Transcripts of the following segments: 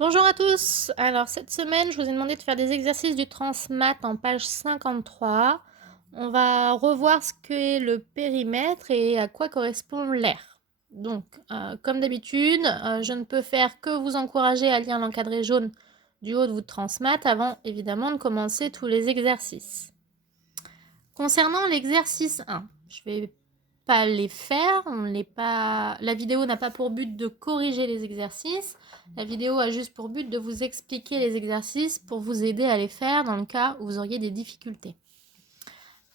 Bonjour à tous. Alors cette semaine, je vous ai demandé de faire des exercices du Transmat en page 53. On va revoir ce qu'est le périmètre et à quoi correspond l'air. Donc, comme d'habitude, je ne peux faire que vous encourager à lire l'encadré jaune du haut de votre Transmat avant évidemment de commencer tous les exercices. Concernant l'exercice 1, je vais pas les faire, la vidéo n'a pas pour but de corriger les exercices, la vidéo a juste pour but de vous expliquer les exercices pour vous aider à les faire dans le cas où vous auriez des difficultés.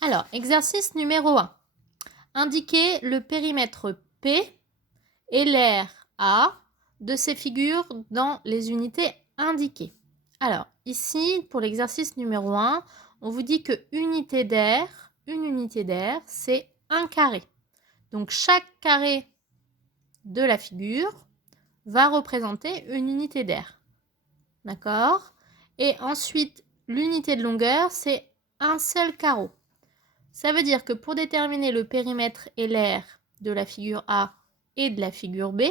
Alors, exercice numéro 1. Indiquez le périmètre P et l'air A de ces figures dans les unités indiquées. Alors, ici, pour l'exercice numéro 1, on vous dit que une unité d'air, c'est un carré. Donc, chaque carré de la figure va représenter une unité d'air. D'accord? Et ensuite, l'unité de longueur, c'est un seul carreau. Ça veut dire que pour déterminer le périmètre et l'air de la figure A et de la figure B,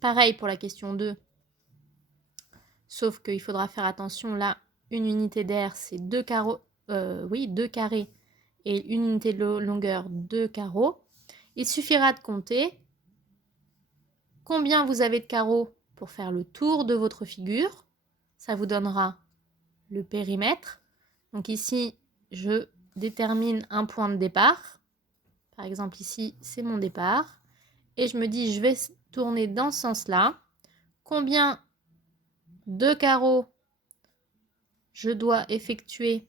pareil pour la question 2, sauf qu'il faudra faire attention, là, une unité d'air, c'est deux carreaux, deux carrés, et une unité de longueur, deux carreaux. Il suffira de compter combien vous avez de carreaux pour faire le tour de votre figure. Ça vous donnera le périmètre. Donc ici, je détermine un point de départ. Par exemple, ici, c'est mon départ. Et je me dis, je vais tourner dans ce sens-là. Combien de carreaux je dois effectuer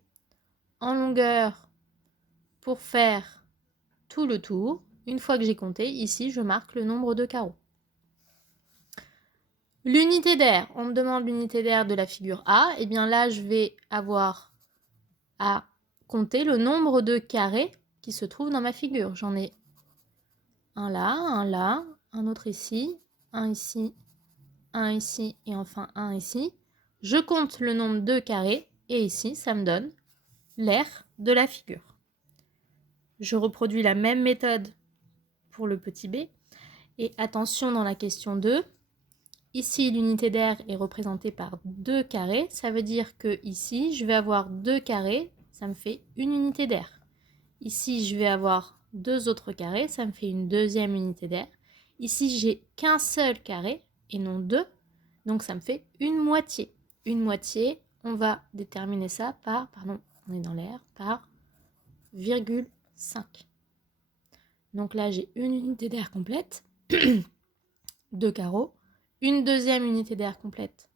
en longueur pour faire tout le tour. Une fois que j'ai compté, ici, je marque le nombre de carreaux. L'unité d'air, on me demande l'unité d'air de la figure A. Et bien là, je vais avoir à compter le nombre de carrés qui se trouvent dans ma figure. J'en ai un là, un autre ici, un ici et enfin un ici. Je compte le nombre de carrés et ici, ça me donne l'air de la figure. Je reproduis la même méthode pour le petit b. Et attention dans la question 2, ici l'unité d'air est représentée par 2 carrés. Ça veut dire que ici, je vais avoir 2 carrés, ça me fait une unité d'air. Ici, je vais avoir 2 autres carrés, ça me fait une deuxième unité d'air. Ici, j'ai qu'un seul carré et non 2, donc ça me fait une moitié. Une moitié, on va déterminer ça par, on est dans l'air, par virgule 5. Donc là, j'ai une unité d'air complète, 2 carreaux, une deuxième unité d'air complète,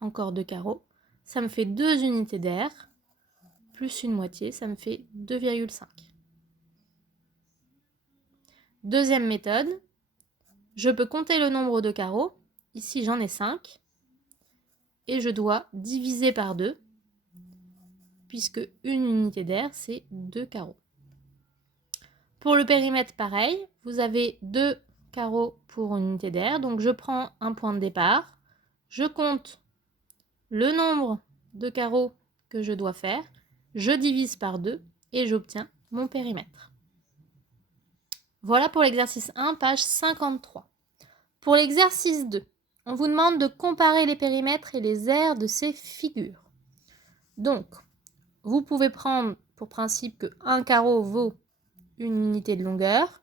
encore 2 carreaux. Ça me fait 2 unités d'air, plus une moitié, ça me fait 2,5. Deuxième méthode, je peux compter le nombre de carreaux. Ici, j'en ai 5. Et je dois diviser par 2, puisque une unité d'air, c'est 2 carreaux. Pour le périmètre, pareil, vous avez 2 carreaux pour une unité d'air. Donc, je prends un point de départ. Je compte le nombre de carreaux que je dois faire. Je divise par 2 et j'obtiens mon périmètre. Voilà pour l'exercice 1, page 53. Pour l'exercice 2, on vous demande de comparer les périmètres et les aires de ces figures. Donc, vous pouvez prendre pour principe que un carreau vaut une unité de longueur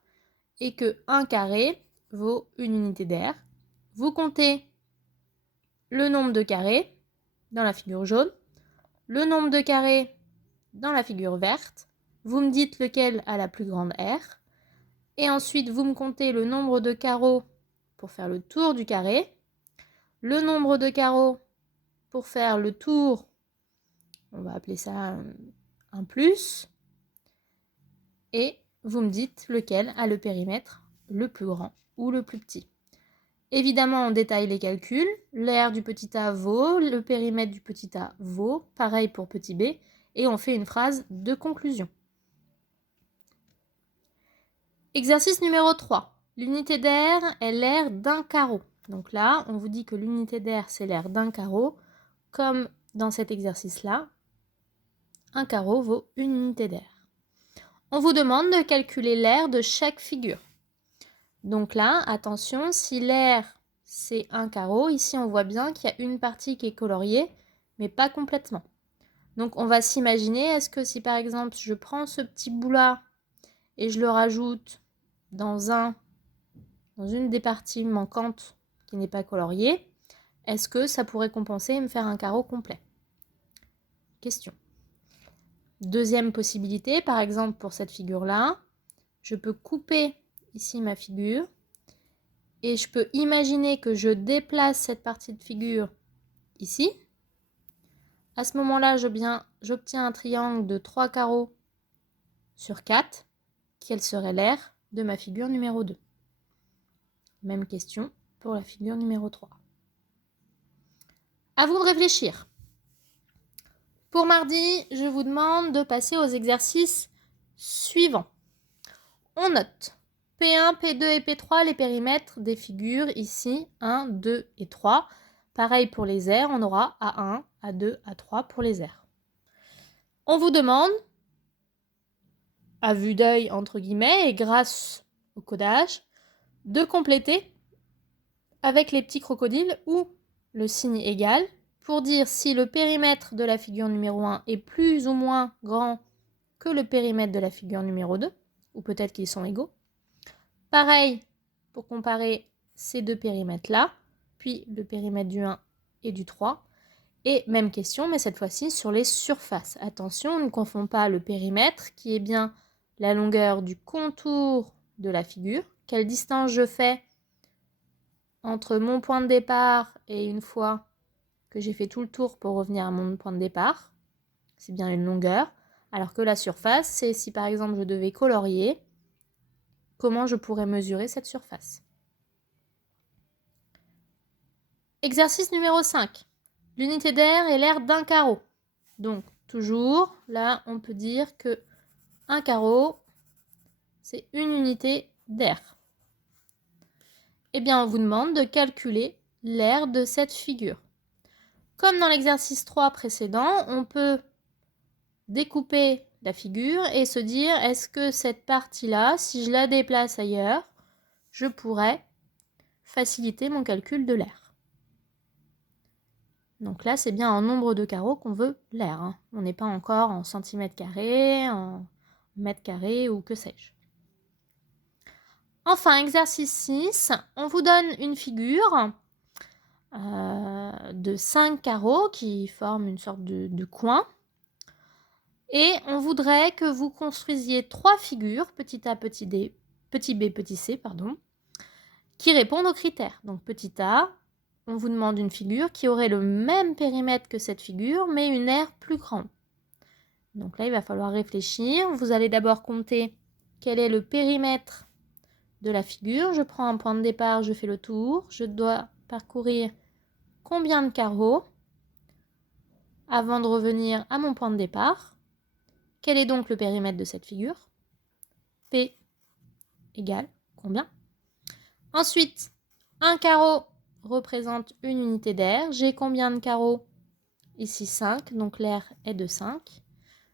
et que un carré vaut une unité d'air. Vous comptez le nombre de carrés dans la figure jaune, le nombre de carrés dans la figure verte. Vous me dites lequel a la plus grande aire. Et ensuite, vous me comptez le nombre de carreaux pour faire le tour du carré, le nombre de carreaux pour faire le tour, on va appeler ça un plus, et vous me dites lequel a le périmètre le plus grand ou le plus petit. Évidemment, on détaille les calculs. L'aire du petit a vaut, le périmètre du petit a vaut, pareil pour petit b, et on fait une phrase de conclusion. Exercice numéro 3. L'unité d'air est l'aire d'un carreau. Donc là, on vous dit que l'unité d'air, c'est l'aire d'un carreau. Comme dans cet exercice-là, un carreau vaut une unité d'air. On vous demande de calculer l'aire de chaque figure. Donc là, attention, si l'air, c'est un carreau. Ici, on voit bien qu'il y a une partie qui est coloriée, mais pas complètement. Donc, on va s'imaginer, est-ce que si par exemple, je prends ce petit bout-là et je le rajoute dans une des parties manquantes qui n'est pas coloriée, est-ce que ça pourrait compenser et me faire un carreau complet? Question. Deuxième possibilité, par exemple pour cette figure-là, je peux couper ici ma figure et je peux imaginer que je déplace cette partie de figure ici. À ce moment-là, j'obtiens un triangle de 3 carreaux sur 4. Quel serait l'aire de ma figure numéro 2? Même question pour la figure numéro 3. À vous de réfléchir. Pour mardi, je vous demande de passer aux exercices suivants. On note P1, P2 et P3, les périmètres des figures ici, 1, 2 et 3. Pareil pour les aires, on aura A1, A2, A3 pour les aires. On vous demande, à vue d'œil entre guillemets et grâce au codage, de compléter avec les petits crocodiles ou le signe égal pour dire si le périmètre de la figure numéro 1 est plus ou moins grand que le périmètre de la figure numéro 2, ou peut-être qu'ils sont égaux. Pareil pour comparer ces deux périmètres-là, puis le périmètre du 1 et du 3. Et même question, mais cette fois-ci sur les surfaces. Attention, on ne confond pas le périmètre, qui est bien la longueur du contour de la figure. Quelle distance je fais entre mon point de départ et une fois que j'ai fait tout le tour pour revenir à mon point de départ. C'est bien une longueur. Alors que la surface, c'est si par exemple je devais colorier, comment je pourrais mesurer cette surface. Exercice numéro 5. L'unité d'aire est l'aire d'un carreau. Donc, toujours, là, on peut dire que un carreau, c'est une unité d'aire. Eh bien, on vous demande de calculer l'aire de cette figure. Comme dans l'exercice 3 précédent, on peut découper la figure et se dire, est-ce que cette partie-là, si je la déplace ailleurs, je pourrais faciliter mon calcul de l'aire. Donc là, c'est bien en nombre de carreaux qu'on veut l'aire. Hein. On n'est pas encore en centimètres carrés, en mètres carrés ou que sais-je. Enfin, exercice 6, on vous donne une figure de 5 carreaux qui forment une sorte de coin. Et on voudrait que vous construisiez 3 figures, petit a, petit d, petit b, petit c, qui répondent aux critères. Donc petit a, on vous demande une figure qui aurait le même périmètre que cette figure, mais une aire plus grande. Donc là, il va falloir réfléchir. Vous allez d'abord compter quel est le périmètre de la figure. Je prends un point de départ, je fais le tour. Je dois parcourir combien de carreaux avant de revenir à mon point de départ. Quel est donc le périmètre de cette figure? P égale combien? Ensuite, un carreau représente une unité d'aire. J'ai combien de carreaux? Ici 5, donc l'aire est de 5.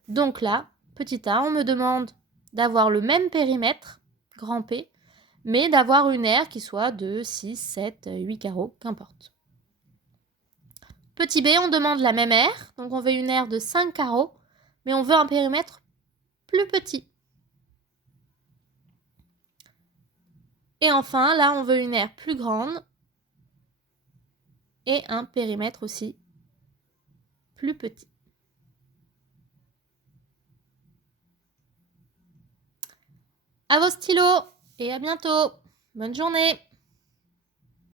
Donc là, petit a, on me demande d'avoir le même périmètre, grand P, mais d'avoir une aire qui soit de 6, 7, 8 carreaux, qu'importe. Petit b, on demande la même aire, donc on veut une aire de 5 carreaux, mais on veut un périmètre plus petit. Et enfin, là, on veut une aire plus grande et un périmètre aussi plus petit. À vos stylos et à bientôt. Bonne journée.